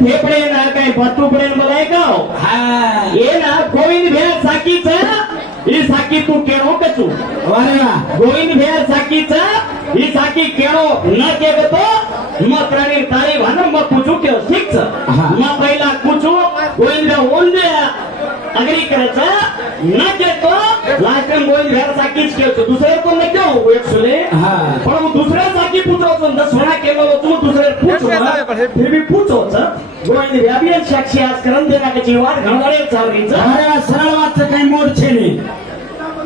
थेपडे ना काय बत्तू पडेल बोलाय का हा ये ना गोविंद भेर साकीच ही साकी तू केळो कचू वारेवा गोविंद भेर साकीच ही साकी केळो न केगतो मग प्राणी ताळी भान मग कुचू केळो ठीकच मग पहिला कुचू गोविंद ओंदे अगरी करायचं न केतो लास्ट टाइम गोविंद भेर साकीच केळतो दुसरे कोण न केळो एक सुले हा पण मग दुसऱ्या साकी पुत्रतो दसवणा केलो तू दुसरे पूछो फिर भी पूछोच गोविंद व्याबियन साक्षी आज करम देना के जीवात घणवाळे चावरीच वारेवा सरळ वाच काही मोड छे ने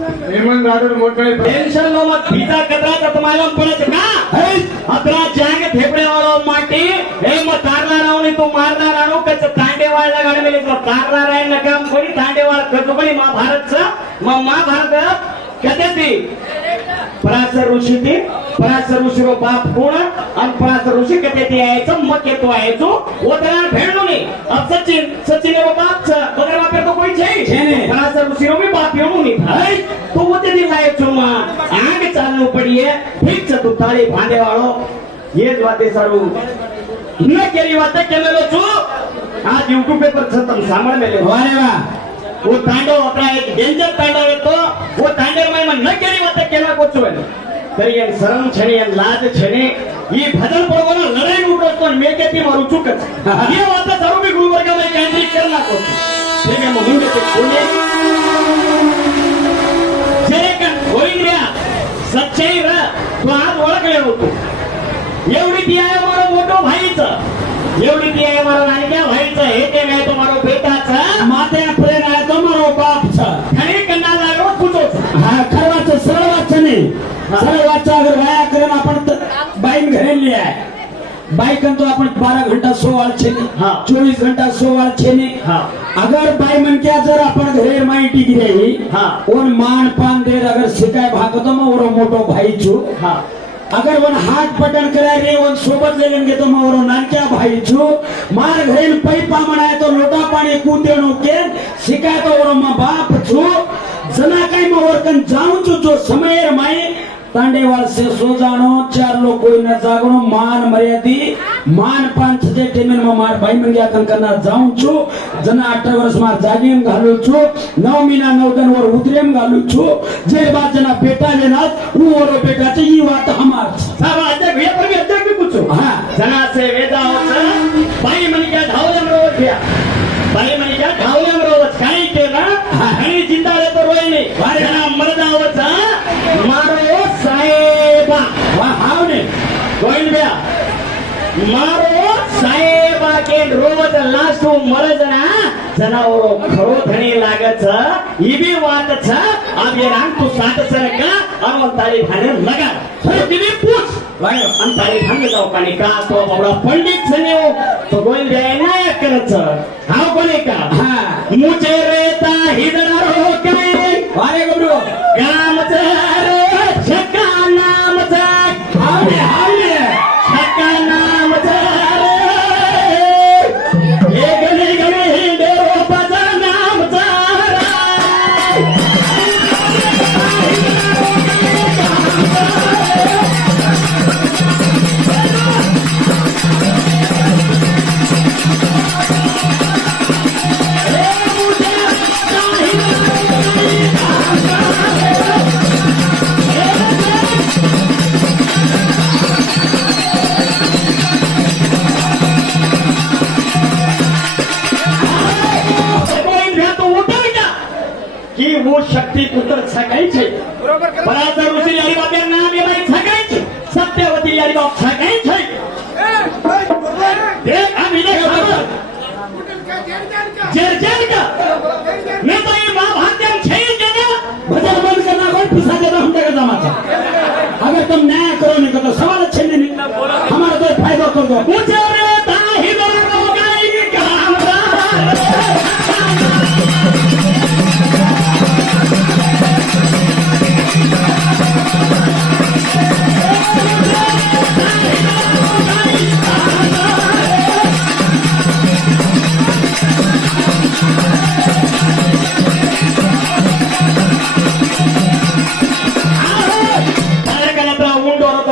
हेमंत राठोड मोठे टेंशन लो मत भीता कतरा तुम्हाला पडत का अकरा जांग फेफड़े वालो माटी हे मग तारला रावणी तू मारना राणू कच तांडेवाळला गाडी मेले तो तारला राय न काम कोणी तांडेवाळ कचोकणी महाभारतचा मग महाभारत कथे ती पराशर ऋषी ती पराशर ऋषी रो बाप कोण आणि पराशर ऋषी कथे ती यायचं मग येतो यायचो ओतरा भेटलो नाही अब सचिन रो बाप छ बगर बाप तो कोई छे पराशर ऋषी रो भी बाप येऊ नहीं भाई तो ओते दी लायचो मा आग चालू पડીએ ઠીક છે તું તાળી ભાંડે વાળો એ જ વાતે સારું ન કેરી વાતે કેમેલો છું आज YouTube पे पर खत्म सामने मेले वारेवा वो तांडव अपना एक डेंजर तांडव है तो वो तांडव में न केरी वाते केला कोचो है तरी एन शरम छणी एन लाज छणी ये भजन पडवना लढाई उठो तो मेके ती मारू चुकच ये वाते सर्व भी गुरुवर्ग में केंद्रित करना कोचो ठीक है मुंडे ते कोने जरे का गोविंद्रिया सच्चाई र तो आज ओळखले होतो एवढी ती आहे मारो मोठो भाईचा एवढी ती आहे मारो नानक्या भाईचा हे ते नाही तो मारो बेटाचा माते प्रेम आहे तो मारो बाप छ खरी कन्ना लागो पूछो हा खरवाच सरळ वाच ने सरळ वाच अगर वाया करेन आपण बाईन घरे लिया है बाइक तो अपन 12 घंटा सोवाल छे हाँ 24 घंटा सोवाल छे ने हाँ अगर बाई मन क्या जर अपन घरे माई टिक रही हाँ ओन मान पान देर अगर शिकाय भागतो म ओरो मोटो भाई छु हाँ अगर वन हाथ पटन करा रे वन सोबत लेन गे तो म ओरो नानक्या भाई छु मार घरे पैपा मणाय तो लोटा पाणी कूदेणो के शिकाय तो ओरो म बाप छु जना काय म ओरकन जाऊं छु जो समय माई तांडेवाल से सो जानो चार लोग कोई न जागनो मान मर्यादी मान पान छजे टेमेन में मार भाई मन गया करना जाऊं छु जना 18 वर्ष मार जागीम घालू छु 9 महीना 9 दिन और उतरेम घालू छु जे बात जना बेटा लेना वो और बेटा चे ये बात हमार सब अध्यक्ष भैया पर भी अध्यक्ष भी पूछो हां जना से वेदा होता भाई मन क्या धावलम रोज गया भाई मन क्या धावलम रोज काही के ना आणि जिंदा रे तो रोई नहीं जना मरदा होता मारो साहेबा वाह हाव ने गोविंद भैया मारो साहेबा के रोज लास्ट मरे जना जनावरो खरो धणी लागत छ ई भी बात छ अब ये राम तू साथ सर का और ताली भाने लगा फिर भी पूछ भाई हम ताली भाने जाओ कानी का तो बड़ा पंडित छने हो तो गोविंद भैया ना करत छ हाव कोणी का हां मुझे रेता हिदरा रो के वारे गबरू गाम रे छक्का नाम छ हाव ने छक्का नाम छ ये गली गली डेरो बजा नाम छ कि वो शक्ति पुत्र छकाई छे पराशर ऋषि यारी बाप यार नाम ये भाई छकाई छे सत्यवती यारी बाप छकाई छे देख हम इधर जर्जर का मैं तो ये महाभारतम छे जना भजन बंद करना कोई पिसा देना हम का जमा अगर तुम न्याय करो नहीं तो सवाल अच्छे नहीं हमारा तो फायदा कर दो मुझे रे ताही दो गाई काम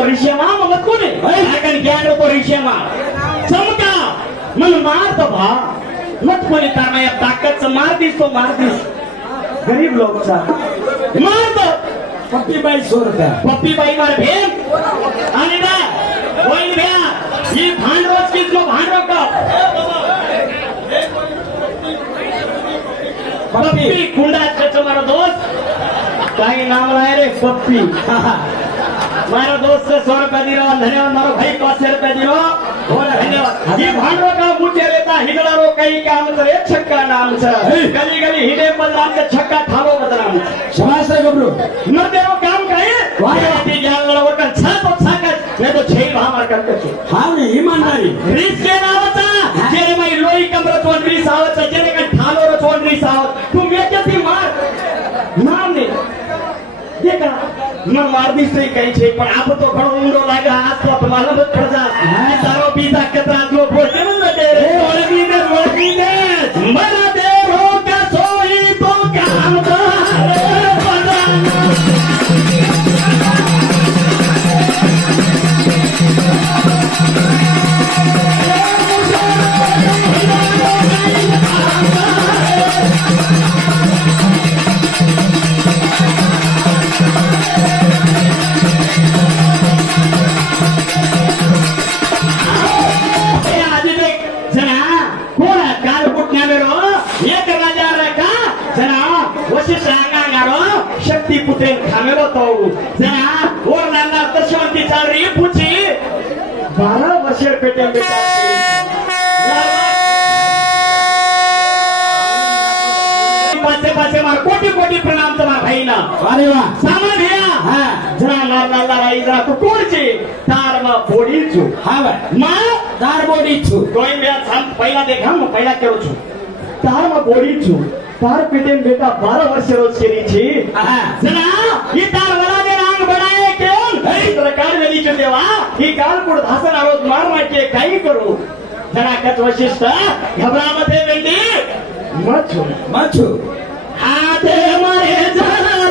ऋषिमा मग कोणी ज्ञान परिचयमा मारतो भा मत कोणी तारणा या ताकदचा मार दिसतो मार दिस गरीब लोकचा मारतो पप्पीबाई सोरता पप्पीबाई मार भेन आणि ना होईल भ्या ही भांडरोज कितलो भांडरो का पप्पी कुंडा मारा दोस्त काही नाम लाय रे पप्पी मारा दोस्त से 100 रुपया दिलो धन्यवाद मारो भाई 500 रुपया दिलो बोला धन्यवाद ही भांडरो का मुझे लेता हिगड़ा रो कई काम करे छक्का नाम से गली गली हिडे बदनाम के छक्का ठालो बदनाम शबाश रे गबरू न देरो काम काय वाटी ज्ञान लढवर का छत और छाकत मैं तो छेल भामार करते छे हा ने ईमानदारी रीस के नावचा जेरे माई लोई कमर तोंड रीस आवचा जेरे का ठालो रो तोंड रीस आवत तू मेच्याती मार नाम ने देखा मन मार दिसतोय काही छे पण आप तो घणो ऊंडो लागे हात तो तुम्हाला मत पडजा तारो बीजा कतरा लो बोलते न दे रे ओळगी दे मरा दे हो का सोई तो काम करे पडा शक्ती पुत्रे खामेलो तो जना और नाना दशवंती चाल रही पूछी 12 वर्ष पेटे में पाचे पाचे मार कोटी कोटी प्रणाम तुम्हारा भाई ना अरे वाह सामान भैया हां जरा लाल राई जरा तू कोणची तार मा बोडी छु हा भाई मा तार बोडी छु कोई मैं हम पहला देखा मैं पहला करू छु तार मा बोडी छु तार पेटे में बेटा 12 वर्ष रोज केली छी जना ही तार वाला दे रांग बनाए केन हे सरकार वेली छु देवा ही काल कुड धासन आरोज मार मारके काही करू जना कच वशिष्ठ घबरामध्ये वेंडी मछु हाते मारे झाले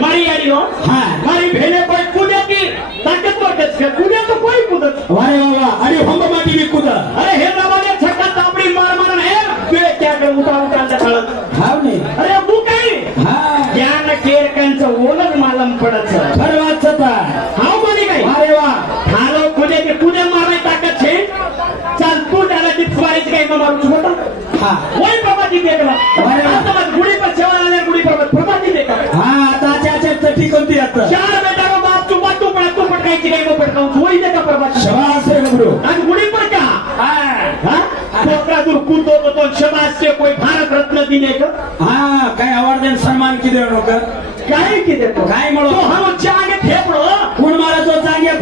मारी यारी हो हाँ मारी भेने कोई कूदे की ताकतवर कच कूदे तो कोई कूदत वारे वाह अरे हम माटी में कूदा अरे हे नावाने छक्का तापडी मार मारन है तू क्या कर उठा उठा चढत हाव ने अरे तू काही हां ज्ञान केर कंच ओलग मालम पडत फरवाच था हाव कोणी काही अरे वाह खालो कूदे की कूदे मारने ताकत छे चल तू त्याला ती स्वारीच काही मारू छोटा हां वही प्रभाती देखला अरे वाह आता मग गुडी पर छेवाले गुडी पर प्रभाती देखा हां आता चाचा चटी कोणती आता चार बेटा रो बाप तू पटकायची काही पटकाऊ वही देखा प्रभाती शबाश रे गबरू आज गुडी पर का हां पोकरा दूर कूदो तो शबाश से कोई भारत रत्न दिने का हां काय अवॉर्ड देन सन्मान की देणो का काय की देतो काय म्हणो तो हम जागे थेपडो कोण मारायचो जागे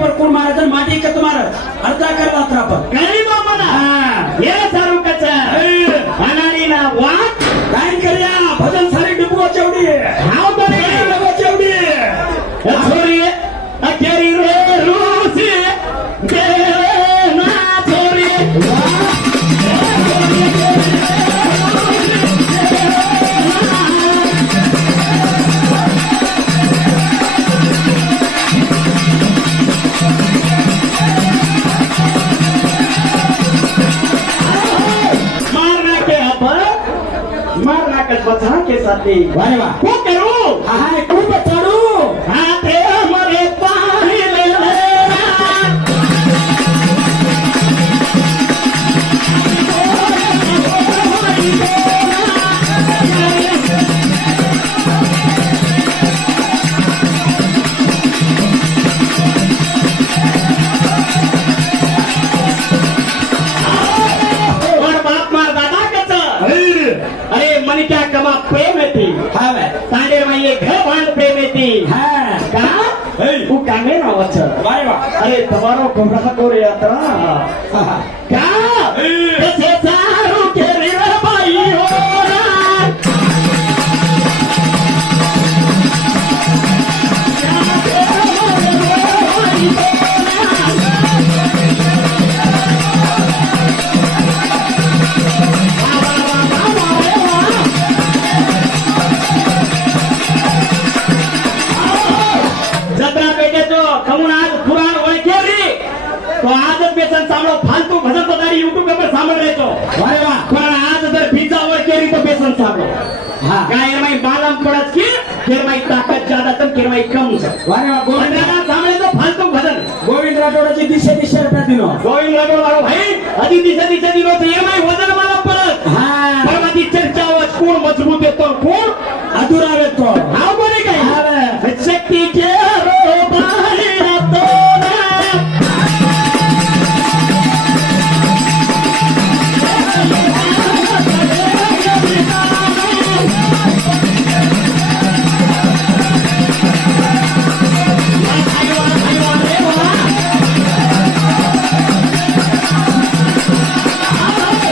पर कोण मारायचं माटी कत मारत अर्धा कर मात्र आपण गरीब मना हे सारू कच अनाडी ना वाट काय करया भजन सारी डुबगो चेवडी हाव तो रे डुबगो चेवडी छोरी अकेरी रे रूसी दे ना छोरी मारना के बचा के साथी वारे वाह को करू हां खूप चढू हाथे मरे पानी ले लेना और बाप मार दादा कच अरे मन क्या कमा प्रेम थी हां तांडेर माई एक घर बांध प्रेम थी हां का तू कामे ना वच वारे वाह अरे तुम्हारो कमरा को रे यात्रा क्या कसे सारू के रे भाई हो वचन सापडो हा काय माई बालम पडत की किरमाई ताकद ज्यादा तर किरमाई कम छ वारे वा गोविंद भजनाला सामने तो फालतू भजन गोविंद राठोडाची दिशे दिशे रुपया दिनो गोविंद राठोड वालो भाई आधी दिशा दिनो तो ये माई वजन मला पडत हा परमाची चर्चा आवाज कोण मजबूत येतो कोण अधुरा येतो हा बोले काय हा शक्ती के रोबाई रातो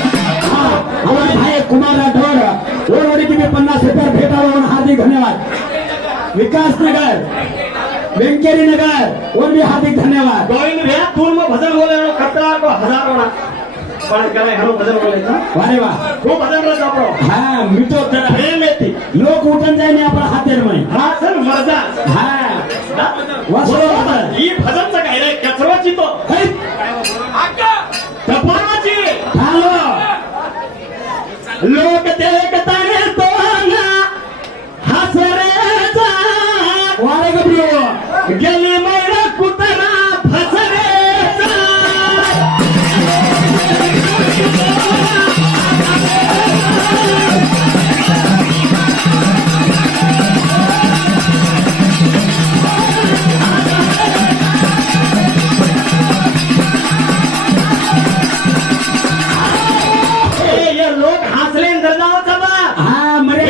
हमारे भाई कुमार राठौड़ ओरवडी की भी 50 रुपये भेटा हुआ हार्दिक धन्यवाद विकास नगर वेंकेरी नगर और भी हार्दिक धन्यवाद गोविंद भैया तू मग भजन बोले खतरा को हजारों ना पण काय हरो भजन बोलायचं वारे वा खूप भजन बोलत आपण हा मिटो जरा प्रेम येते लोक उठून जाईने आपण हातेर मै हा सर मजा हा वासो ही भजनचं काय रे कचरवाची तो टपाची हॅलो लोक देखताने तो हसरेचा वारे गब्रू गेली मैला कुतरा फसरेचा ये लोग हंसले अंदर जाओ चला हा मरे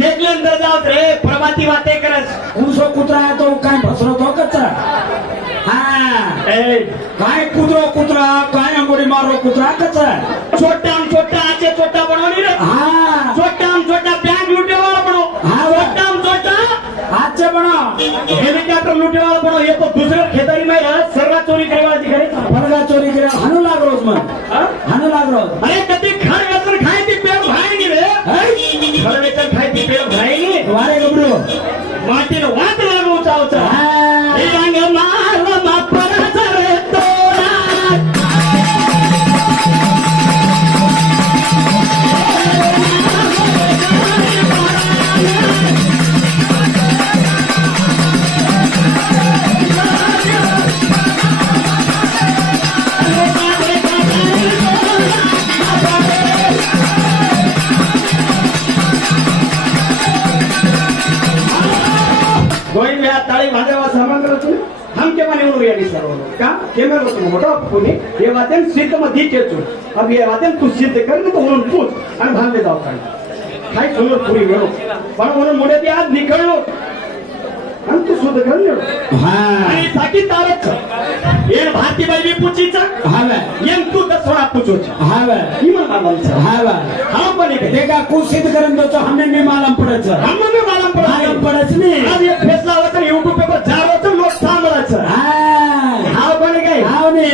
देखले अंदर जाओ रे प्रभाती बातें करस कुणसो कुत्रा आहे तो काय फसरतो कचरा हा ए काय कुत्रो कुत्रा काय अंगोडी मारो कुत्रा कचरा छोटा आचे छोटा बनवली रे हा छोटा बँक लुटेवाला बनो हा छोटा आजचे बना हेलिकॉप्टर लुटेवाला बनो ये तो दुसऱ्या खेतारी में सर्वात चोरी करवायची घरे फरगा चोरी करे हाणू लाग रोज मग हाणू लाग रोज अरे कधी खड वेचन खायची पेट भाई नी रे खड वेचन खायची पेट भाई नी वारे गब्रू माटीला वाट लागू चावचा हा हे रंग मारला मापराचा रे तोरा गोविंद भैया ताली भाजवा सामान करतो हम के माने उन्होंने यानी सर्व का के मैं तुम मोटा पुणे ये बातें सिद्ध मत दी के चुन अब ये बातें तू सिद्ध कर तो उन्होंने पूछ आणि भांडे जाऊ काय काय समोर पुरी वेळो पण उन्होंने मोठे ते आज निकळलो आणि तू सुद्धा कर ले हा आणि साकी तारच ये भारती बाई भी पूछीचा हावे येन तू दसरा पूछोच हावे इमा मालमचा हावे हा पण एक देखा कुसित करन तो हमने नहीं मालूम पड़े हम में मालम पड़ा मालूम पड़े नहीं आज ये फैसला होता YouTube पेपर जावचं लोक सांभाळायचं हा हाव पण काय हाव ने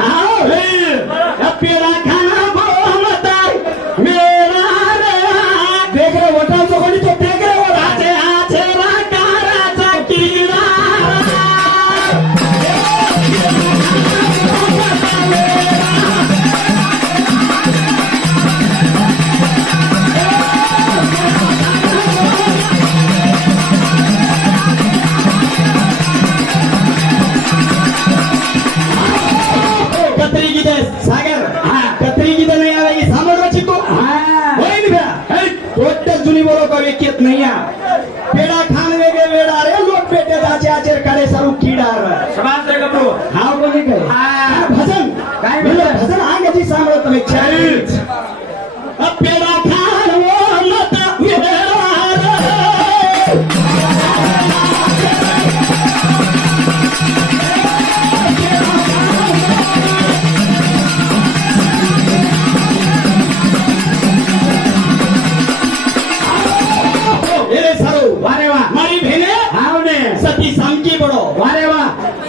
हाव हे पेरा खाना बोलता मेरा रे देख रे वटा तो कोणी तो देख रे वो आचे आचे राकाराचा किरा कत्री गीते सागर हा कत्री गीते नाही आला ही सामोरची तो हा होईल भ्या हे तोट्या जुनी बोलो का वेकेत नाही या पेडा खान वेगे वेडा रे लोक पेटे जाचे आचेर काढे सारू किडार समाज रे गप्रो हा बोली काय हा भजन काय बोलले भजन आंगाची सांभाळ तुम्ही चॅलेंज पेडा खान वो मत वेडा वारे वा मारी भेने हाव ने सती सामकी बडो वारे वा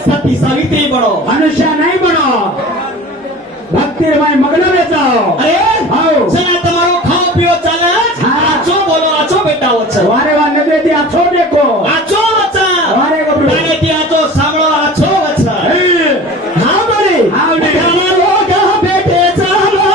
सती सावित्री बडो मनुष्य नहीं बनो भक्ति रमाई मग्न में जाओ अरे हाव चला તમારો ખાઓ પીઓ ચાલે હા. આચો બોલો આચો બેટા વચ્ચે वारे वा नगरे दी आछो देखो આચો વચ્ચે वारे गब्रू પાણીથી આચો સાંભળો આચો વચ્ચે હા બોલી હાવ ને ઘણા લોકો બેઠે ચાલો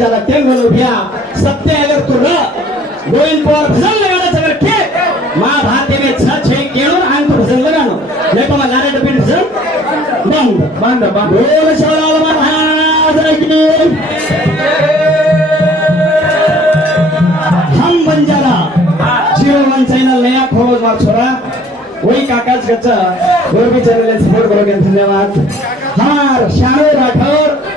ज्यादा टेंगल उठिया सत्य अगर तू र गोविंद पवार भजन लगाना अगर के माँ भाते में छे केळून आंग तो भजन लगानो नहीं तो मैं लारे डबीन भजन बंद बांधा बांधा बोल शौराल महाराज की हम बंजारा 01 चैनल नया खोज मार छोरा वही काकाच गच्चा गोरबी चैनल सपोर्ट करोगे धन्यवाद हमार शानू राठौर